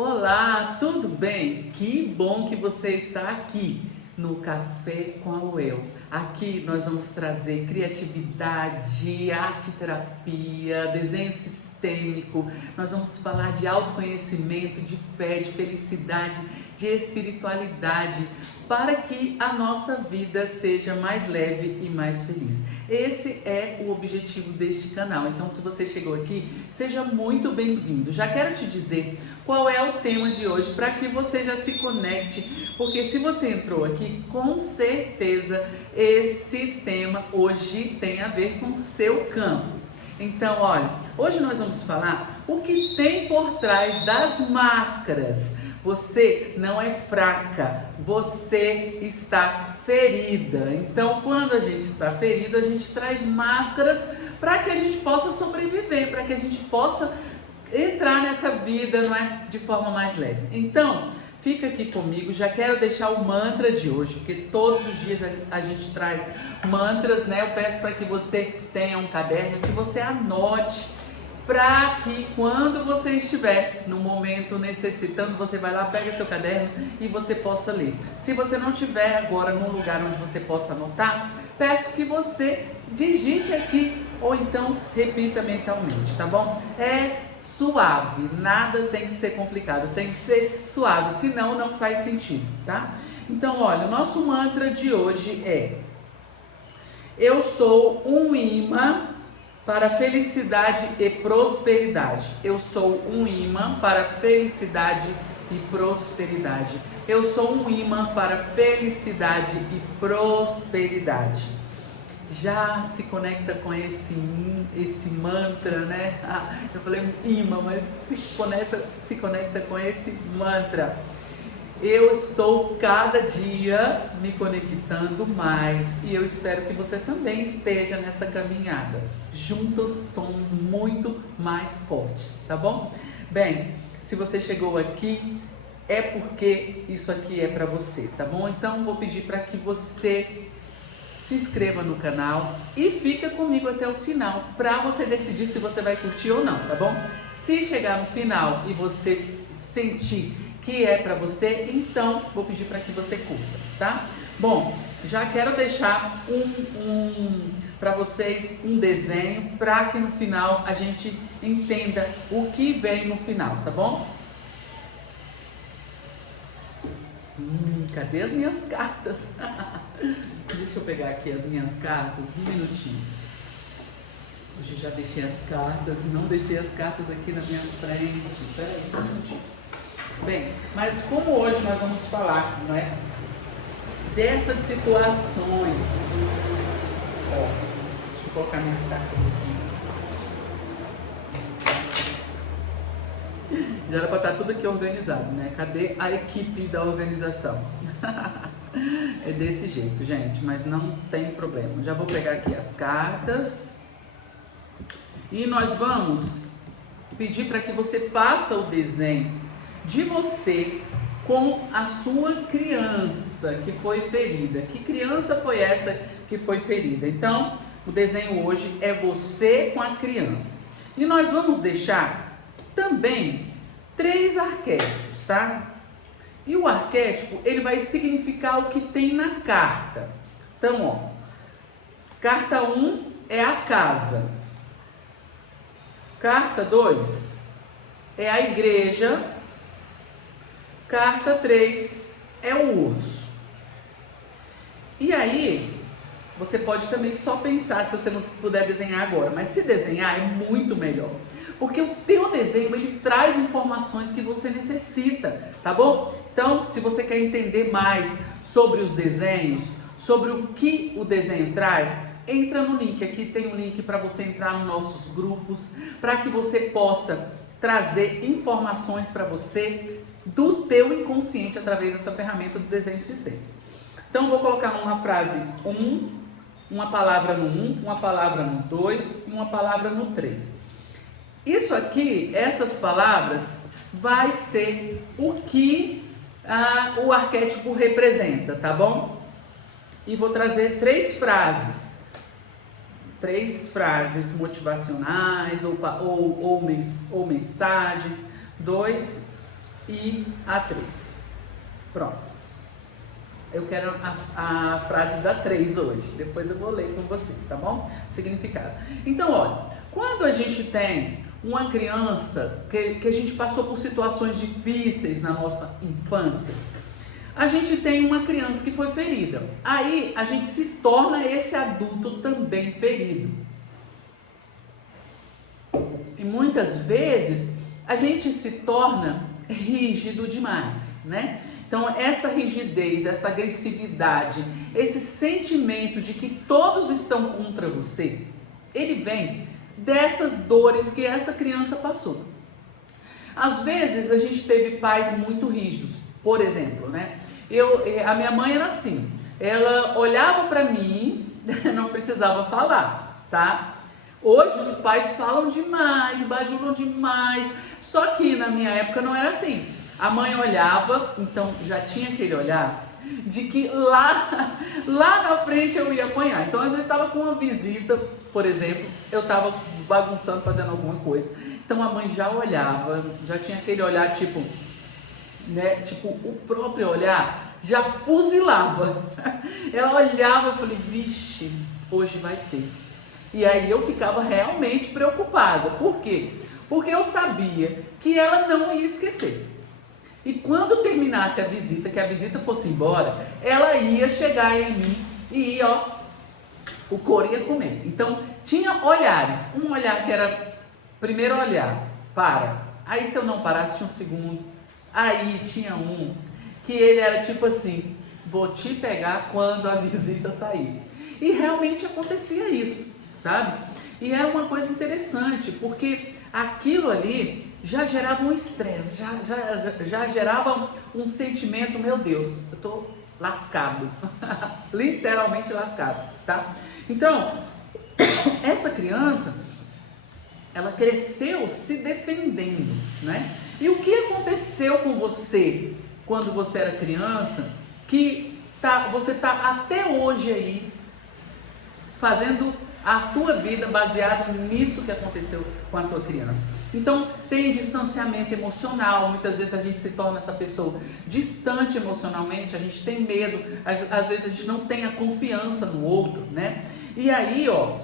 Olá, tudo bem? Que bom que você está aqui no Café com a UEL. Aqui nós vamos trazer criatividade, arte terapia, desenho sistêmico, nós vamos falar de autoconhecimento, de fé, de felicidade, de espiritualidade, para que a nossa vida seja mais leve e mais feliz. Esse é o objetivo deste canal. Então, se você chegou aqui, seja muito bem-vindo. Já quero te dizer qual é o tema de hoje para que você já se conecte, porque se você entrou aqui, com certeza esse tema hoje tem a ver com o seu campo. Então, olha, hoje nós vamos falar o que tem por trás das máscaras. Você não é fraca, você está ferida. Então, quando a gente está ferida, a gente traz máscaras para que a gente possa sobreviver, para que a gente possa entrar nessa vida, não é, de forma mais leve. Então, fica aqui comigo, já quero deixar o mantra de hoje, porque todos os dias a gente traz mantras, né? Eu peço para que você tenha um caderno, que você anote, para que quando você estiver no momento necessitando, você vai lá, pega seu caderno e você possa ler. Se você não estiver agora num lugar onde você possa anotar, peço que você digite aqui ou então repita mentalmente, tá bom? É suave, nada tem que ser complicado, tem que ser suave, senão não faz sentido, tá? Então, olha, o nosso mantra de hoje é: eu sou um imã para felicidade e prosperidade. Eu sou um imã para felicidade e prosperidade. Eu sou um imã para felicidade e prosperidade. Já se conecta com esse mantra, né? Eu falei imã, mas se conecta com esse mantra. Eu estou cada dia me conectando mais e eu espero que você também esteja nessa caminhada. Juntos somos muito mais fortes, tá bom? Bem, se você chegou aqui, é porque isso aqui é para você, tá bom? Então vou pedir para que você se inscreva no canal e fica comigo até o final para você decidir se você vai curtir ou não, tá bom? Se chegar no final e você sentir que é para você, então vou pedir para que você curta, tá? Bom, já quero deixar para vocês um desenho para que no final a gente entenda o que vem no final, tá bom? Cadê as minhas cartas? Deixa eu pegar aqui as minhas cartas, um minutinho. Hoje já deixei as cartas, não deixei as cartas aqui na minha frente. Peraí, só um minutinho. Bem, mas como hoje nós vamos falar, não é, dessas situações, ó, deixa eu colocar minhas cartas aqui. Já era para estar tudo aqui organizado, né? Cadê a equipe da organização? É desse jeito, gente, mas não tem problema. Já vou pegar aqui as cartas e nós vamos pedir para que você faça o desenho de você com a sua criança que foi ferida. Que criança foi essa que foi ferida? Então, o desenho hoje é você com a criança. E nós vamos deixar também 3 arquétipos, tá? E o arquétipo, ele vai significar o que tem na carta. Então, ó, carta 1 é a casa. Carta 2 é a igreja. Carta 3 é o urso. E aí, você pode também só pensar, se você não puder desenhar agora, mas se desenhar é muito melhor. Porque o teu desenho, ele traz informações que você necessita, tá bom? Então, se você quer entender mais sobre os desenhos, sobre o que o desenho traz, entra no link. Aqui tem um link para você entrar nos nossos grupos, para que você possa trazer informações para você do teu inconsciente através dessa ferramenta do desenho sistêmico. Então, vou colocar uma frase 1, uma palavra no 1, uma palavra no 2 e uma palavra no 3. Isso aqui, essas palavras, vai ser o que o arquétipo representa, tá bom? E vou trazer 3 frases. 3 frases motivacionais ou mensagens, 2 e A3. Pronto. Eu quero a frase da 3 hoje. Depois eu vou ler com vocês, tá bom? O significado. Então, olha, quando a gente tem uma criança que a gente passou por situações difíceis na nossa infância, a gente tem uma criança que foi ferida. Aí a gente se torna esse adulto também ferido. E muitas vezes a gente se torna rígido demais, né? Então, essa rigidez, essa agressividade, esse sentimento de que todos estão contra você, ele vem dessas dores que essa criança passou. Às vezes, a gente teve pais muito rígidos. Por exemplo, né? A minha mãe era assim, ela olhava para mim, não precisava falar, tá? Hoje os pais falam demais, bajulam demais, só que na minha época não era assim. A mãe olhava, então já tinha aquele olhar de que lá na frente eu ia apanhar. Então às vezes estava com uma visita, por exemplo, eu estava bagunçando, fazendo alguma coisa. Então a mãe já olhava, já tinha aquele olhar tipo, né, tipo o próprio olhar já fuzilava. Ela olhava, eu falei, vixe, hoje vai ter. E aí eu ficava realmente preocupada. Por quê? Porque eu sabia que ela não ia esquecer. E quando terminasse a visita, que a visita fosse embora, ela ia chegar em mim e ia, ó, o couro ia comer. Então, tinha olhares. Um olhar que era, primeiro olhar, para. Aí se eu não parasse, tinha um segundo. Aí tinha um que ele era tipo assim, vou te pegar quando a visita sair. E realmente acontecia isso, sabe? E é uma coisa interessante, porque aquilo ali já gerava um estresse, já gerava um sentimento, meu Deus, eu tô lascado, literalmente lascado, tá? Então, essa criança, ela cresceu se defendendo, né? E o que aconteceu com você quando você era criança, que você tá até hoje aí fazendo a tua vida baseado nisso que aconteceu com a tua criança? Então tem distanciamento emocional, muitas vezes a gente se torna essa pessoa distante emocionalmente, a gente tem medo, às vezes a gente não tem a confiança no outro, né? E aí, ó,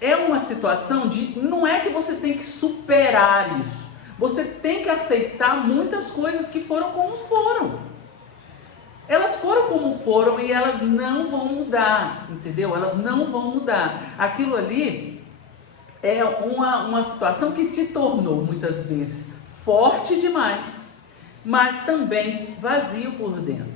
é uma situação de, não é que você tem que superar isso, você tem que aceitar muitas coisas que foram como foram. Elas foram como foram e elas não vão mudar, entendeu? Elas não vão mudar. Aquilo ali é uma situação que te tornou, muitas vezes, forte demais, mas também vazio por dentro,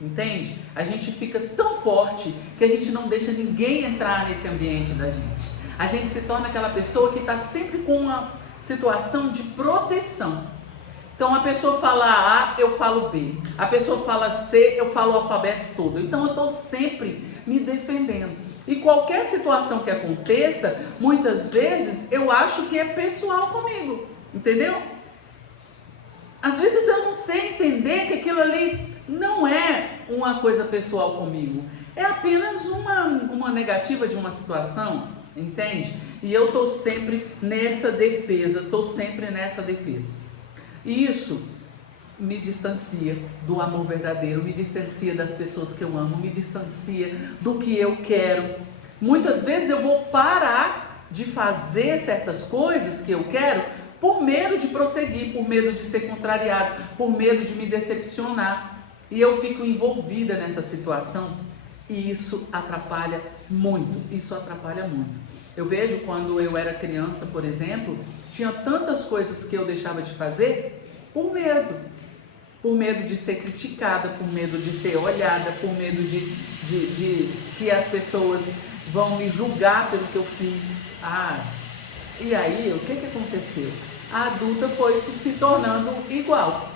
entende? A gente fica tão forte que a gente não deixa ninguém entrar nesse ambiente da gente. A gente se torna aquela pessoa que está sempre com uma situação de proteção. Então a pessoa fala A, eu falo B. A pessoa fala C, eu falo o alfabeto todo. Então eu estou sempre me defendendo. E qualquer situação que aconteça, muitas vezes eu acho que é pessoal comigo. Entendeu? Às vezes eu não sei entender que aquilo ali não é uma coisa pessoal comigo. É apenas uma negativa de uma situação, entende? E eu estou sempre nessa defesa, E isso me distancia do amor verdadeiro, me distancia das pessoas que eu amo, me distancia do que eu quero. Muitas vezes eu vou parar de fazer certas coisas que eu quero por medo de prosseguir, por medo de ser contrariado, por medo de me decepcionar. E eu fico envolvida nessa situação e isso atrapalha muito, Eu vejo quando eu era criança, por exemplo, tinha tantas coisas que eu deixava de fazer por medo de ser criticada, por medo de ser olhada, por medo de que as pessoas vão me julgar pelo que eu fiz. E aí, o que aconteceu? A adulta foi se tornando igual.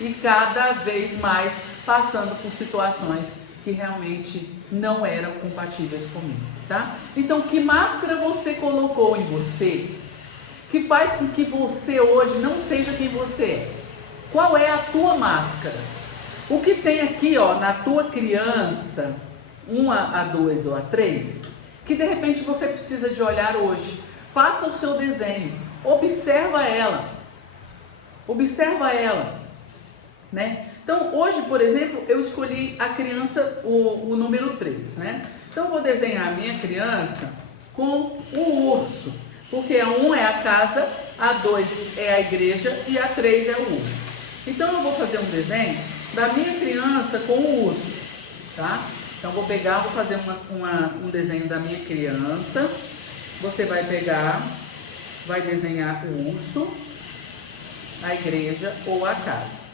E cada vez mais passando por situações que realmente não eram compatíveis comigo, tá? Então, que máscara você colocou em você que faz com que você hoje não seja quem você é? Qual é a tua máscara? O que tem aqui, ó, na tua criança, 1 a 2 ou a 3, que de repente você precisa de olhar hoje. Faça o seu desenho, observa ela. Observa ela, né? Então, hoje, por exemplo, eu escolhi a criança, o número 3, né? Então, eu vou desenhar a minha criança com o urso, porque a 1 é a casa, a 2 é a igreja e a 3 é o urso. Então, eu vou fazer um desenho da minha criança com o urso, tá? Então, vou pegar, vou fazer um desenho da minha criança. Você vai pegar, vai desenhar o urso, a igreja ou a casa.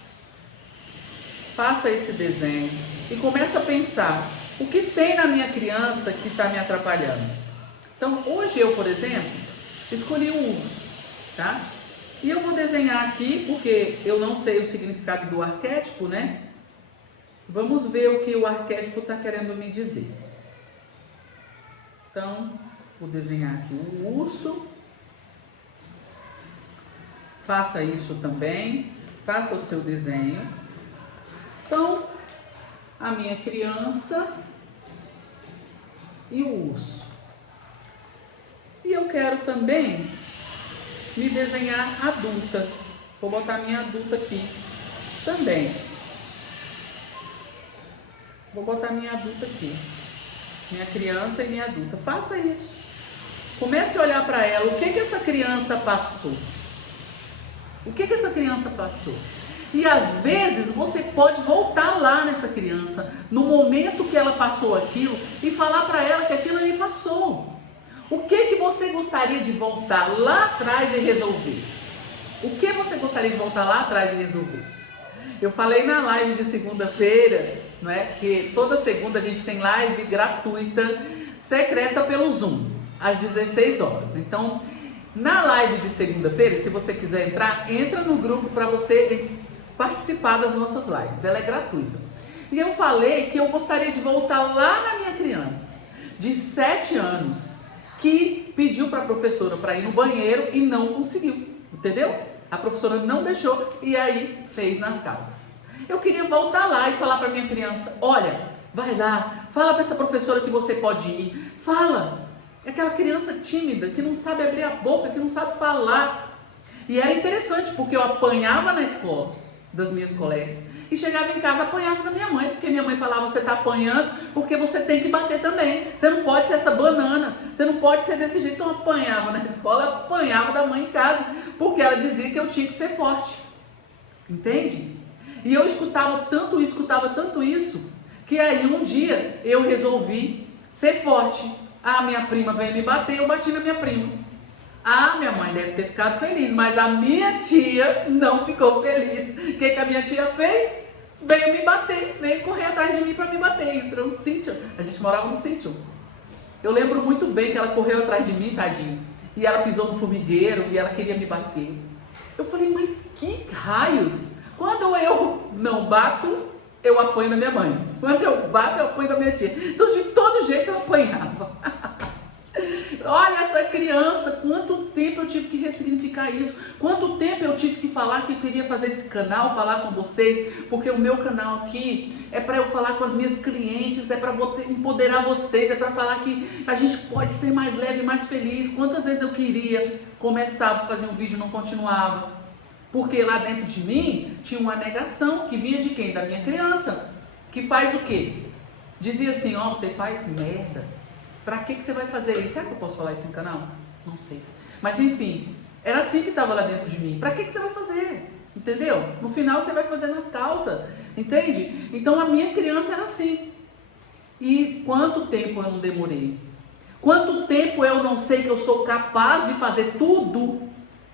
Faça esse desenho e comece a pensar o que tem na minha criança que está me atrapalhando. Então, hoje eu, por exemplo, escolhi o urso, tá? E eu vou desenhar aqui, porque eu não sei o significado do arquétipo, né? Vamos ver o que o arquétipo está querendo me dizer. Então, vou desenhar aqui o urso. Faça isso também, faça o seu desenho. Então, a minha criança e o urso. E eu quero também me desenhar adulta. Vou botar minha adulta aqui também. Vou botar minha adulta aqui. Minha criança e minha adulta. Faça isso. Comece a olhar para ela. O que essa criança passou? O que essa criança passou? E às vezes você pode voltar lá nessa criança, no momento que ela passou aquilo, e falar para ela que aquilo ali passou. O que você gostaria de voltar lá atrás e resolver? O que você gostaria de voltar lá atrás e resolver? Eu falei na live de segunda-feira, não é? Que toda segunda a gente tem live gratuita, secreta pelo Zoom, às 16 horas. Então, na live de segunda-feira, se você quiser entrar, entra no grupo para você participar das nossas lives, ela é gratuita. E eu falei que eu gostaria de voltar lá na minha criança, de 7 anos, que pediu para a professora para ir no banheiro e não conseguiu, entendeu? A professora não deixou e aí fez nas calças. Eu queria voltar lá e falar para minha criança, olha, vai lá, fala para essa professora que você pode ir, fala. É aquela criança tímida, que não sabe abrir a boca, que não sabe falar. E era interessante, porque eu apanhava na escola das minhas colegas e chegava em casa apanhava da minha mãe, porque minha mãe falava, você está apanhando porque você tem que bater também, você não pode ser essa banana, você não pode ser desse jeito. Então eu apanhava na escola, apanhava da mãe em casa, porque ela dizia que eu tinha que ser forte, entende? E eu escutava tanto isso, que aí um dia eu resolvi ser forte. A minha prima veio me bater, eu bati na minha prima. Ah, minha mãe deve ter ficado feliz, mas a minha tia não ficou feliz. O que a minha tia fez? Veio me bater, veio correr atrás de mim para me bater. Isso era um sítio, a gente morava no sítio. Eu lembro muito bem que ela correu atrás de mim, tadinho, e ela pisou no formigueiro e ela queria me bater. Eu falei, mas que raios? Quando eu não bato, eu apanho da minha mãe. Quando eu bato, eu apanho da minha tia. Então, de todo jeito, eu apanhava. Olha essa criança, quanto tempo eu tive que ressignificar isso, quanto tempo eu tive que falar que eu queria fazer esse canal, falar com vocês, porque o meu canal aqui é para eu falar com as minhas clientes, é para empoderar vocês, é para falar que a gente pode ser mais leve, mais feliz. Quantas vezes eu queria começar a fazer um vídeo e não continuava, porque lá dentro de mim tinha uma negação que vinha de quem? Da minha criança, que faz o quê? Dizia assim, ó, você faz merda. Pra que você vai fazer isso? Será que eu posso falar isso no canal? Não sei. Mas enfim, era assim que estava lá dentro de mim. Pra que você vai fazer? Entendeu? No final você vai fazer nas calças. Entende? Então a minha criança era assim. E quanto tempo eu não demorei? Quanto tempo eu não sei que eu sou capaz de fazer tudo?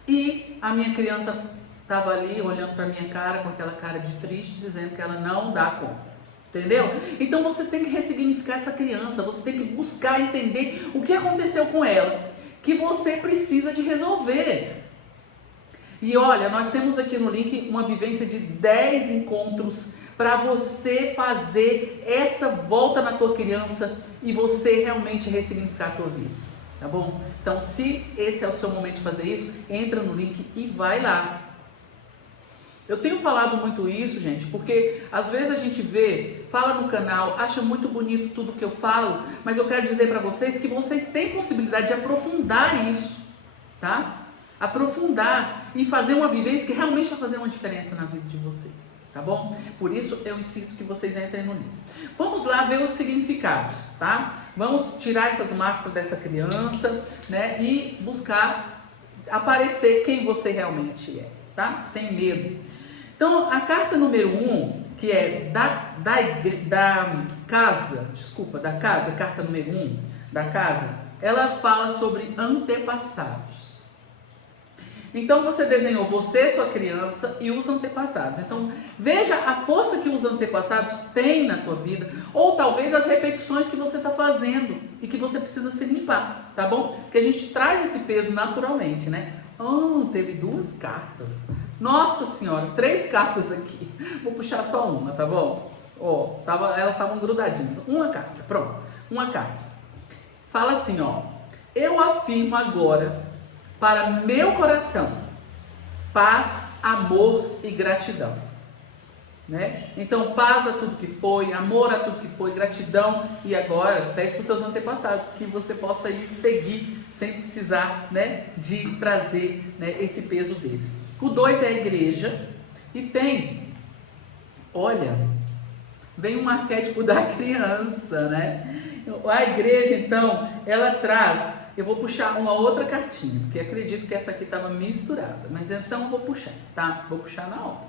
E a minha criança estava ali olhando pra minha cara com aquela cara de triste, dizendo que ela não dá conta. Entendeu? Então você tem que ressignificar essa criança, você tem que buscar entender o que aconteceu com ela, que você precisa de resolver. E olha, nós temos aqui no link uma vivência de 10 encontros para você fazer essa volta na tua criança e você realmente ressignificar a tua vida, tá bom? Então, se esse é o seu momento de fazer isso, entra no link e vai lá. Eu tenho falado muito isso, gente, porque às vezes a gente vê, fala no canal, acha muito bonito tudo que eu falo, mas eu quero dizer para vocês que vocês têm possibilidade de aprofundar isso, tá? aprofundar e fazer uma vivência que realmente vai fazer uma diferença na vida de vocês, tá bom? Por isso eu insisto que vocês entrem no livro. Vamos lá ver os significados, tá? Vamos tirar essas máscaras dessa criança, né? E buscar aparecer quem você realmente é, tá? Sem medo. Então, a carta número 1, que é da casa, carta número 1 da casa, ela fala sobre antepassados. Então você desenhou você, sua criança e os antepassados. Então veja a força que os antepassados têm na tua vida, ou talvez as repetições que você está fazendo e que você precisa se limpar, tá bom? Porque a gente traz esse peso naturalmente, né? Teve 2 cartas. Nossa senhora, 3 cartas aqui. Vou puxar só uma, tá bom? Elas estavam grudadinhas. Uma carta, pronto. Uma carta. Fala assim, eu afirmo agora para meu coração paz, amor e gratidão, né? Então paz a tudo que foi, amor a tudo que foi, gratidão, e agora pede para os seus antepassados que você possa ir seguir sem precisar, né, de trazer, né, esse peso deles. O 2 é a igreja e tem, vem um arquétipo da criança, né? A igreja, então, ela traz, eu vou puxar uma outra cartinha, porque acredito que essa aqui estava misturada, mas então eu vou puxar, tá? Vou puxar na hora.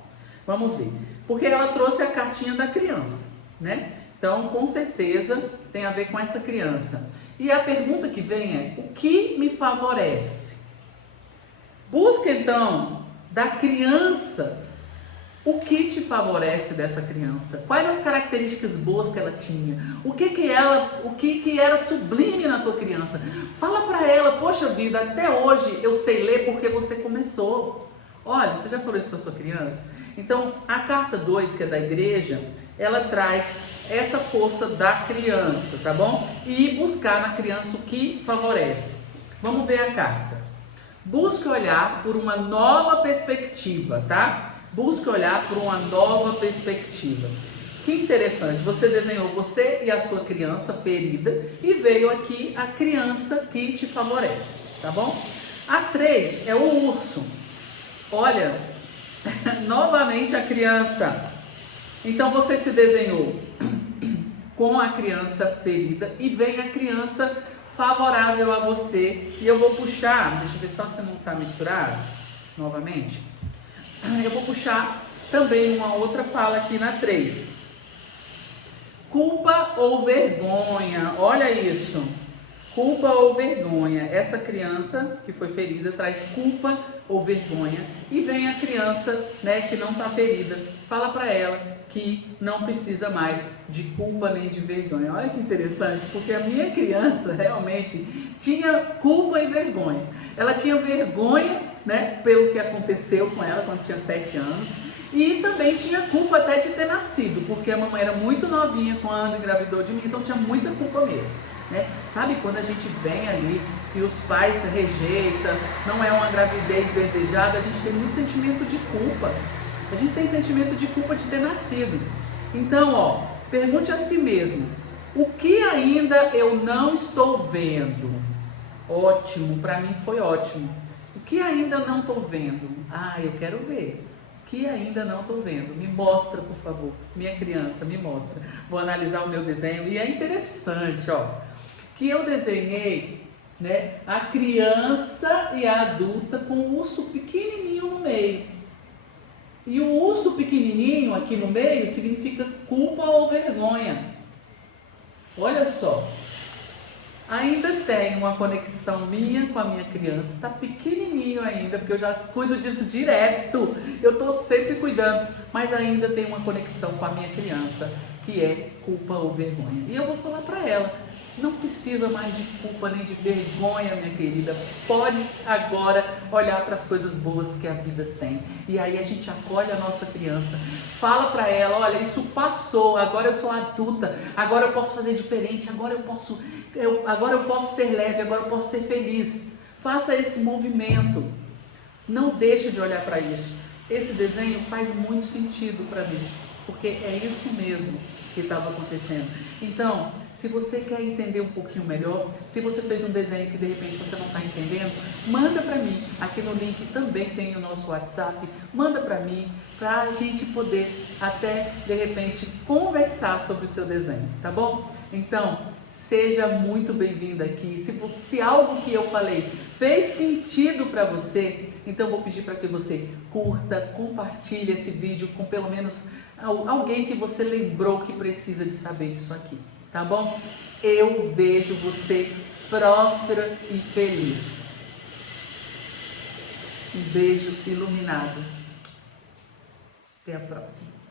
Vamos ver. Porque ela trouxe a cartinha da criança, né? Então, com certeza, tem a ver com essa criança. E a pergunta que vem é, o que me favorece? Busca, então, da criança, o que te favorece dessa criança? Quais as características boas que ela tinha? O que era sublime na tua criança? Fala para ela, poxa vida, até hoje eu sei ler porque você começou. Olha, você já falou isso para sua criança? Então, a carta 2, que é da igreja, ela traz essa força da criança, tá bom? E buscar na criança o que favorece. Vamos ver a carta. Busque olhar por uma nova perspectiva, tá? Busque olhar por uma nova perspectiva. Que interessante, você desenhou você e a sua criança ferida e veio aqui a criança que te favorece, tá bom? A 3 é o urso. Olha, novamente a criança. Então você se desenhou com a criança ferida e vem a criança favorável a você. E eu vou puxar, deixa eu ver só se não está misturado novamente. Eu vou puxar também uma outra fala aqui na 3. Culpa ou vergonha? Olha isso. Culpa ou vergonha? Essa criança que foi ferida traz culpa ou vergonha. E vem a criança, né, que não está ferida. Fala para ela que não precisa mais de culpa nem de vergonha. Olha que interessante, porque a minha criança realmente tinha culpa e vergonha. Ela tinha vergonha, né, pelo que aconteceu com ela quando tinha 7 anos. E também tinha culpa até de ter nascido, porque a mamãe era muito novinha quando engravidou de mim, então tinha muita culpa mesmo, né? Sabe quando a gente vem ali e os pais se rejeitam, não é uma gravidez desejada, a gente tem muito sentimento de culpa. A gente tem sentimento de culpa de ter nascido. Então, pergunte a si mesmo, o que ainda eu não estou vendo? Ótimo, para mim foi ótimo. O que ainda não estou vendo? Eu quero ver. O que ainda não estou vendo? Me mostra, por favor. Minha criança, me mostra. Vou analisar o meu desenho. E é interessante, que eu desenhei, né, a criança e a adulta com o urso pequenininho no meio. E o urso pequenininho aqui no meio significa culpa ou vergonha. Olha só. Ainda tem uma conexão minha com a minha criança, está pequenininho ainda, porque eu já cuido disso direto, eu estou sempre cuidando, mas ainda tem uma conexão com a minha criança, que é culpa ou vergonha. E eu vou falar para ela, não precisa mais de culpa nem de vergonha, minha querida, pode agora olhar para as coisas boas que a vida tem. E aí a gente acolhe a nossa criança, fala para ela, olha, isso passou, agora eu sou adulta, agora eu posso fazer diferente, agora eu posso ser leve, agora eu posso ser feliz. Faça esse movimento, não deixe de olhar para isso. Esse desenho faz muito sentido para mim, porque é isso mesmo que estava acontecendo. Então, Se você quer entender um pouquinho melhor, se você fez um desenho que de repente você não está entendendo, manda para mim. Aqui no link também tem o nosso WhatsApp. Manda para mim, para a gente poder até de repente conversar sobre o seu desenho, tá bom? Então, seja muito bem-vinda aqui. Se algo que eu falei fez sentido para você, então vou pedir para que você curta, compartilhe esse vídeo com pelo menos alguém que você lembrou que precisa de saber disso aqui, tá bom? Eu vejo você próspera e feliz. Um beijo iluminado. Até a próxima.